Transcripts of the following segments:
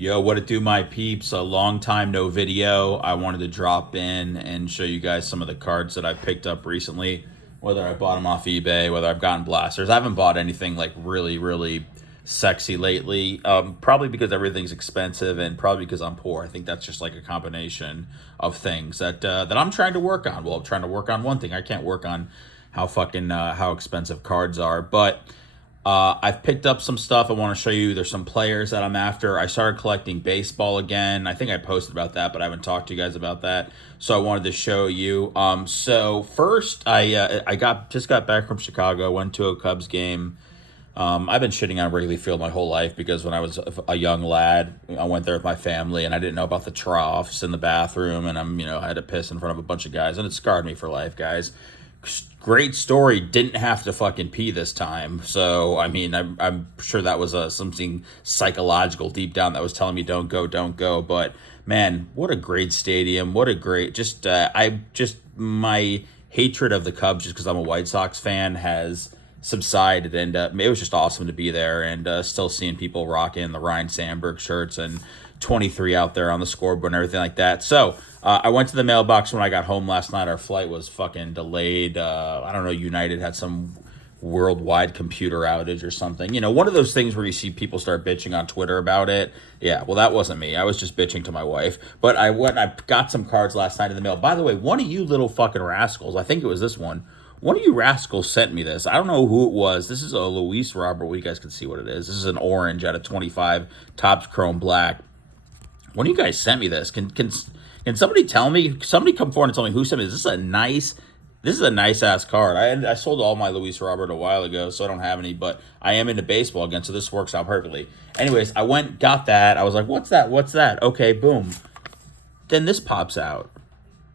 Yo, what it do, my peeps? A long time no video. I wanted to drop in and show you guys some of the cards that I picked up recently. Whether I bought them off eBay, whether I've gotten blasters. I haven't bought anything like really sexy lately. Probably because everything's expensive, and probably because I'm poor. I think that's just like a combination of things that I'm trying to work on. Well, I'm trying to work on one thing. I can't work on how expensive cards are, but. I've picked up some stuff I want to show you. There's some players that I'm after. I started collecting baseball again. I think I posted about that, but I haven't talked to you guys about that. So I wanted to show you. So first, I just got back from Chicago. Went to a Cubs game. I've been shitting on Wrigley Field my whole life because when I was a young lad, I went there with my family and I didn't know about the troughs in the bathroom, and I had to piss in front of a bunch of guys, and it scarred me for life, guys. Great story. Didn't have to fucking pee this time. So, I mean, I'm sure that was something psychological deep down that was telling me don't go. But, man, what a great stadium. What a great, my hatred of the Cubs, just because I'm a White Sox fan, has subsided. And it was just awesome to be there, and still seeing people rocking the Ryan Sandberg shirts and 23 out there on the scoreboard and everything like that. So I went to the mailbox when I got home last night. Our flight was fucking delayed. I don't know, United had some worldwide computer outage or something. One of those things where you see people start bitching on Twitter about it. Yeah, well, that wasn't me. I was just bitching to my wife. But I got some cards last night in the mail. By the way, one of you little fucking rascals, I think it was this one of you rascals sent me this. I don't know who it was. This is a Luis Robert. Well, you guys can see what it is. This is an orange out of 25, Topps Chrome Black. One of you guys sent me this. Can somebody tell me? Somebody come forward and tell me who sent me this. This is a nice ass card. I sold all my Luis Robert a while ago, so I don't have any. But I am into baseball again, so this works out perfectly. Anyways, I went, got that. I was like, what's that? What's that? Okay, boom. Then this pops out.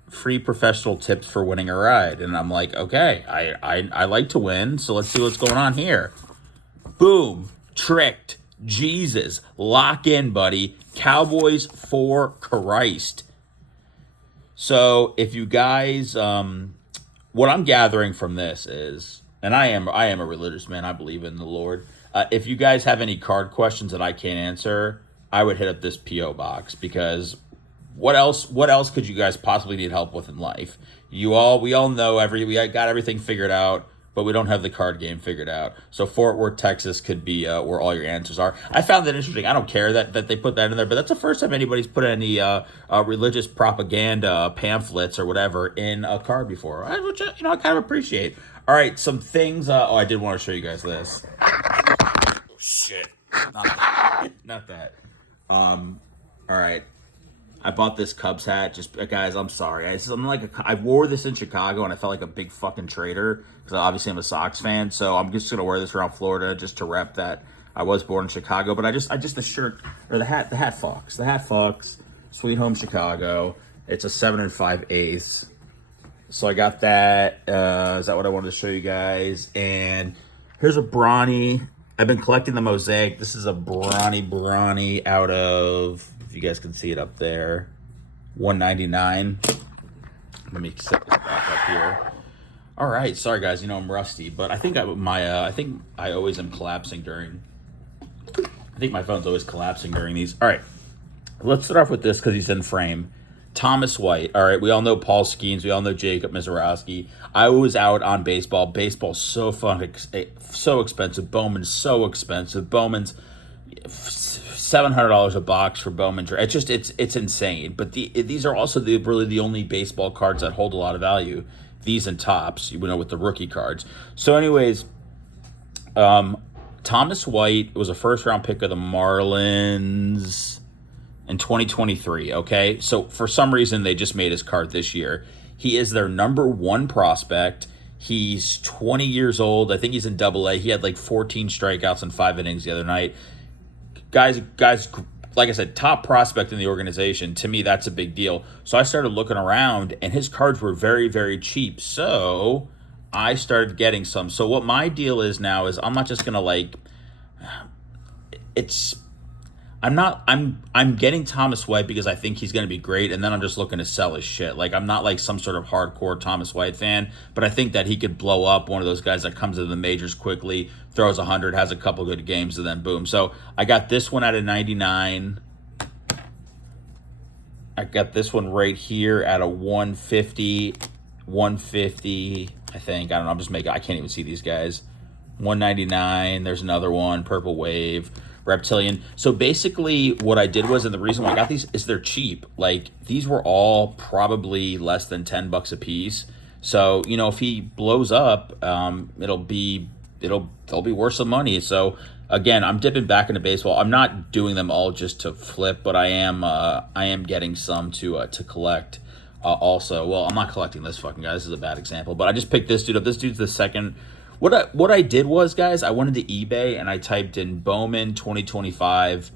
Free professional tips for winning a ride, and I'm like, okay, I like to win, so let's see what's going on here. Boom, tricked. Jesus, lock in, buddy. Cowboys for Christ. So if you guys, what I'm gathering from this is, and I am a religious man. I believe in the Lord. If you guys have any card questions that I can't answer, I would hit up this PO box, because what else could you guys possibly need help with in life? We all know we got everything figured out, but we don't have the card game figured out. So Fort Worth, Texas could be where all your answers are. I found that interesting. I don't care that they put that in there, but that's the first time anybody's put any religious propaganda pamphlets or whatever in a card before, which I kind of appreciate. All right, some things. I did want to show you guys this. Oh shit! Not that. All right. I bought this Cubs hat. Just guys, I'm sorry. I wore this in Chicago and I felt like a big fucking traitor because obviously I'm a Sox fan. So I'm just gonna wear this around Florida just to rep that I was born in Chicago. But the shirt or the hat Fox, Sweet Home Chicago. It's a 7 5/8. So I got that. Is that what I wanted to show you guys? And here's a Bronny. I've been collecting the Mosaic. This is a Bronny out of, if you guys can see it up there, 199. Let me set this back up here. All right, sorry guys, I'm rusty, but I think I think I always am collapsing during. I think my phone's always collapsing during these. All right, let's start off with this because he's in frame. Thomas White. All right, we all know Paul Skeens. We all know Jacob Mizorowski. I was out on baseball. Baseball's so fun, so expensive. Bowman's so expensive. Bowman's $700 a box for Bowman. It's insane. But these are also really the only baseball cards that hold a lot of value. These and Topps, with the rookie cards. So, anyways, Thomas White was a first-round pick of the Marlins in 2023, okay? So for some reason, they just made his card this year. He is their number one prospect. He's 20 years old. I think he's in Double-A. He had like 14 strikeouts in 5 innings the other night. Guys, like I said, top prospect in the organization. To me, that's a big deal. So I started looking around, and his cards were very, very cheap. So I started getting some. So what my deal is now is I'm not just going to I'm getting Thomas White because I think he's going to be great, and then I'm just looking to sell his shit. Like, I'm not like some sort of hardcore Thomas White fan, but I think that he could blow up, one of those guys that comes into the majors quickly, throws 100, has a couple good games, and then boom. So I got this one out of 99. I got this one right here at a 150, 150. I think, I don't know. I'm just making. I can't even see these guys. 199. There's another one. Purple Wave. Reptilian. So basically, what I did was, and the reason why I got these is they're cheap. Like these were all probably less than $10 a piece. So if he blows up, they'll be worth some money. So again, I'm dipping back into baseball. I'm not doing them all just to flip, but I am getting some to collect. Also, well, I'm not collecting this fucking guy. This is a bad example, but I just picked this dude up. This dude's the second. What I did was, guys, I went into eBay and I typed in Bowman 2025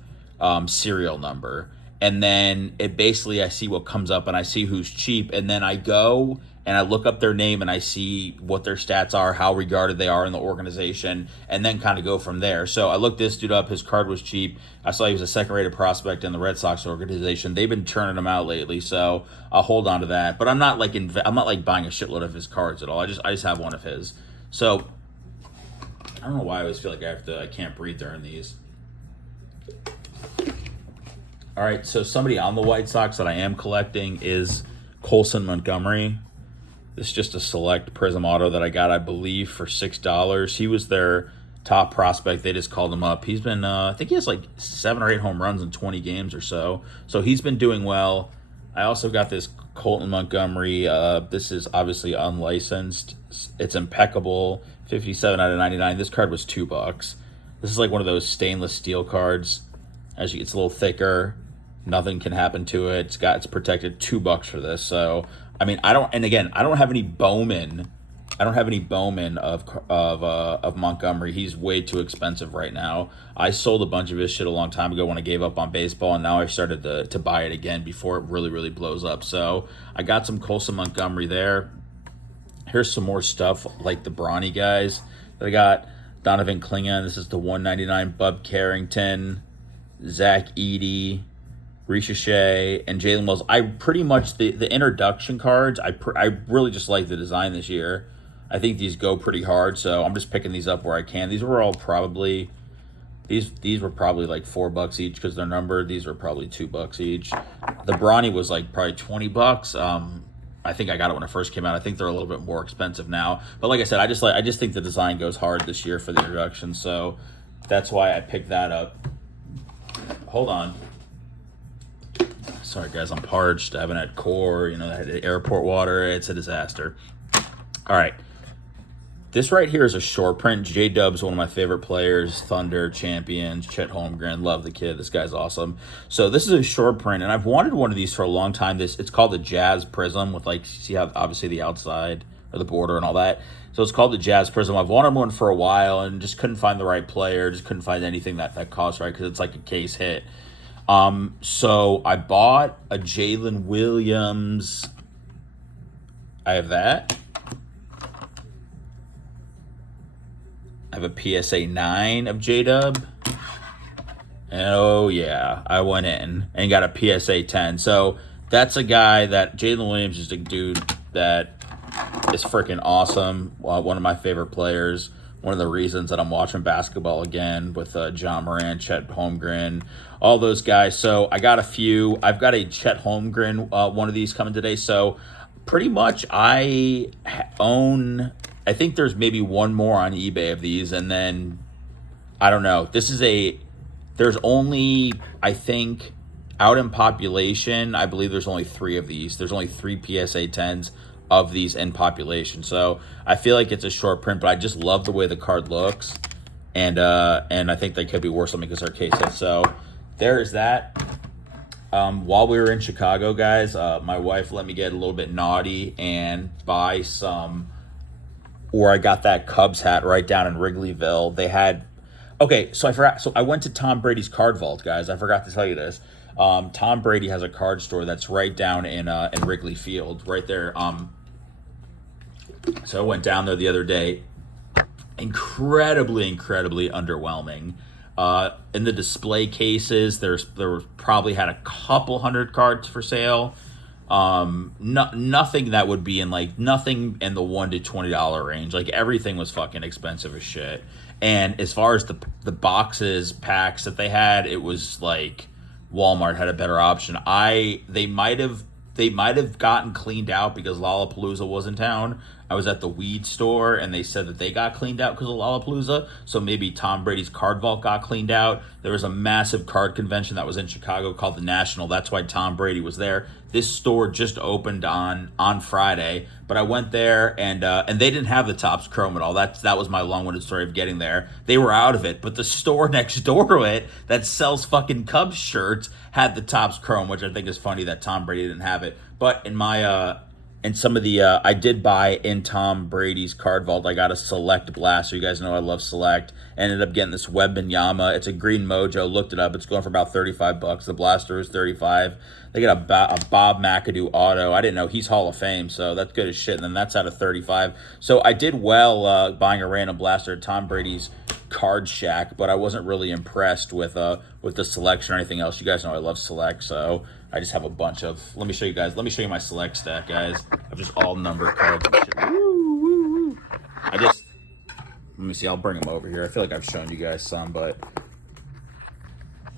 serial number, and then it basically I see what comes up and I see who's cheap, and then I go and I look up their name and I see what their stats are, how regarded they are in the organization, and then kind of go from there. So I looked this dude up. His card was cheap. I saw he was a second-rated prospect in the Red Sox organization. They've been churning him out lately, so I'll hold on to that. But I'm not like buying a shitload of his cards at all. I just have one of his. So I don't know why I always feel like I can't breathe during these. All right, so somebody on the White Sox that I am collecting is Colson Montgomery. This is just a select Prism auto that I got, I believe, for $6. He was their top prospect. They just called him up. He's been, I think he has like 7 or 8 home runs in 20 games or so. So he's been doing well. I also got this Colton Montgomery. This is obviously unlicensed. It's impeccable. 57 out of 99. This card was $2. This is like one of those stainless steel cards. As it's a little thicker. Nothing can happen to it. It's protected. $2 for this. So I mean, I don't have any Bowman. I don't have any Bowman of Montgomery. He's way too expensive right now. I sold a bunch of his shit a long time ago when I gave up on baseball, and now I started to buy it again before it really, really blows up. So I got some Colson Montgomery there. Here's some more stuff like the brawny guys that I got. Donovan Klingon. This is the 199. Bub Carrington, Zach Edey, Ricochet, and Jalen Wells. I pretty much, the introduction cards, I really just like the design this year. I think these go pretty hard, so I'm just picking these up where I can. These were all probably, these were probably like $4 each because they're numbered. These were probably $2 each. The brawny was like probably $20. I think I got it when it first came out. I think they're a little bit more expensive now. But like I said, I just think the design goes hard this year for the introduction, so that's why I picked that up. Hold on. Sorry, guys, I'm parched. I haven't had core, I had airport water. It's a disaster. All right. This right here is a short print. J-Dub's one of my favorite players. Thunder, Champions, Chet Holmgren. Love the kid. This guy's awesome. So this is a short print, and I've wanted one of these for a long time. It's called the Jazz Prism with, like, see how obviously the outside or the border and all that. So it's called the Jazz Prism. I've wanted one for a while and just couldn't find the right player. Just couldn't find anything that costs right because it's like a case hit. So I bought a Jalen Williams. I have that. I have a PSA 9 of J-Dub. And oh yeah, I went in and got a PSA 10. So that's a guy that Jalen Williams is a dude that is freaking awesome. One of my favorite players. One of the reasons that I'm watching basketball again with John Moran, Chet Holmgren, all those guys. So I got a few. I've got a Chet Holmgren, one of these coming today. So pretty much I own, I think there's maybe one more on eBay of these. And then, I don't know. There's only, I think, out in population, I believe there's only 3 of these. There's only 3 PSA 10s of these in population. So I feel like it's a short print, but I just love the way the card looks. And I think they could be worth something because they're case hits. So there is that. While we were in Chicago, guys, my wife let me get a little bit naughty and buy some, or I got that Cubs hat right down in Wrigleyville. They had, okay, so I forgot. So I went to Tom Brady's card vault, guys. I forgot to tell you this. Tom Brady has a card store that's right down in Wrigley Field, right there. So I went down there the other day. Incredibly underwhelming. In the display cases, there probably had a couple hundred cards for sale. Nothing that would be nothing in the $1 to $20 range. Like everything was fucking expensive as shit. And as far as the boxes, packs that they had, it was like Walmart had a better option. They might have gotten cleaned out because Lollapalooza was in town. I was at the weed store and they said that they got cleaned out because of Lollapalooza. So maybe Tom Brady's card vault got cleaned out. There was a massive card convention that was in Chicago called the National. That's why Tom Brady was there. This store just opened on Friday, but I went there and they didn't have the Topps Chrome at all. That was my long-winded story of getting there. They were out of it, but the store next door to it that sells fucking Cubs shirts had the Topps Chrome, which I think is funny that Tom Brady didn't have it. But in my and some of the I did buy in Tom Brady's card vault. I got a Select blaster. You guys know I love Select. Ended up getting this Wembanyama. It's a green mojo. Looked it up. It's going for about $35. The blaster is $35. They got a Bob McAdoo auto. I didn't know he's Hall of Fame, so that's good as shit. And then that's out of $35. So I did well buying a random blaster at Tom Brady's Card Shack, but I wasn't really impressed with the selection or anything else. You guys know I love Select, so I just have a bunch of. Let me show you guys. Let me show you my Select stack, guys. Of just all numbered cards and shit. Woo, woo, woo. Let me see. I'll bring them over here. I feel like I've shown you guys some, but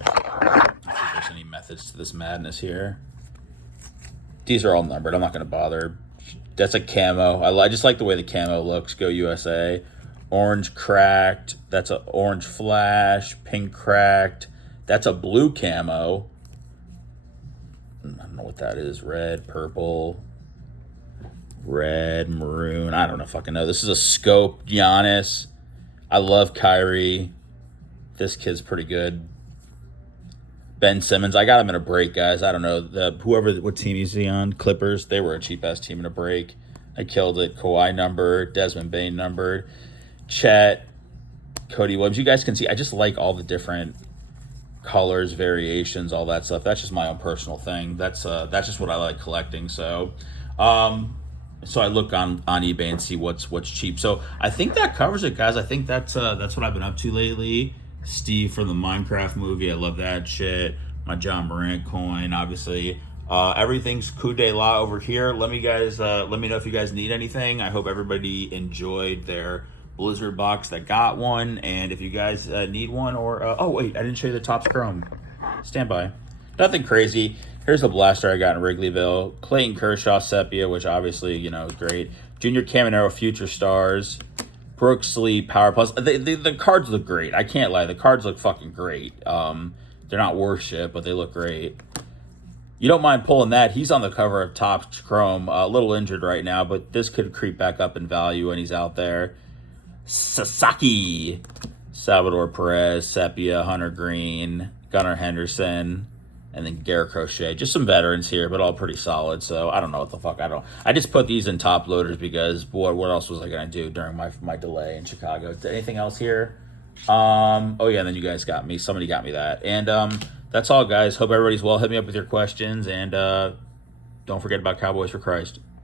I don't think there's any methods to this madness here. These are all numbered. I'm not going to bother. That's a camo. I just like the way the camo looks. Go USA. Orange cracked. That's a orange flash. Pink cracked. That's a blue camo. I don't know what that is. Red, purple, red, maroon. I don't know fucking know. This is a scope. Giannis. I love Kyrie. This kid's pretty good. Ben Simmons. I got him in a break, guys. I don't know. What team is he on? Clippers. They were a cheap-ass team in a break. I killed it. Kawhi numbered. Desmond Bain numbered. Chet. Cody Williams. You guys can see, I just like all the different colors, variations, all that stuff. That's just my own personal thing. That's just what I like collecting. So I look on eBay and see what's cheap. So I think that covers it, guys. I think that's what I've been up to lately. Steve from the Minecraft movie, I love that shit. My John Morant coin, obviously. Everything's coup de la over here. Let me know if you guys need anything. I hope everybody enjoyed their Blizzard box that got one, and if you guys need one, or oh wait, I didn't show you the Topps Chrome. Stand by. Nothing crazy. Here's the blaster I got in Wrigleyville. Clayton Kershaw Sepia, which obviously is great. Junior Caminero Future Stars. Brooks Lee Power Plus. The cards look great. I can't lie. The cards look fucking great. They're not worth shit, but they look great. You don't mind pulling that. He's on the cover of Topps Chrome. A little injured right now, but this could creep back up in value when he's out there. Sasaki, Salvador Perez, Sepia, Hunter Green, Gunnar Henderson, and then Garrett Crochet. Just some veterans here, but all pretty solid. So I don't know what the fuck. I just put these in top loaders because what else was I gonna do during my delay in Chicago? Anything else here? Oh yeah, and then you guys got me. Somebody got me that. And that's all, guys. Hope everybody's well. Hit me up with your questions, and don't forget about Cowboys for Christ.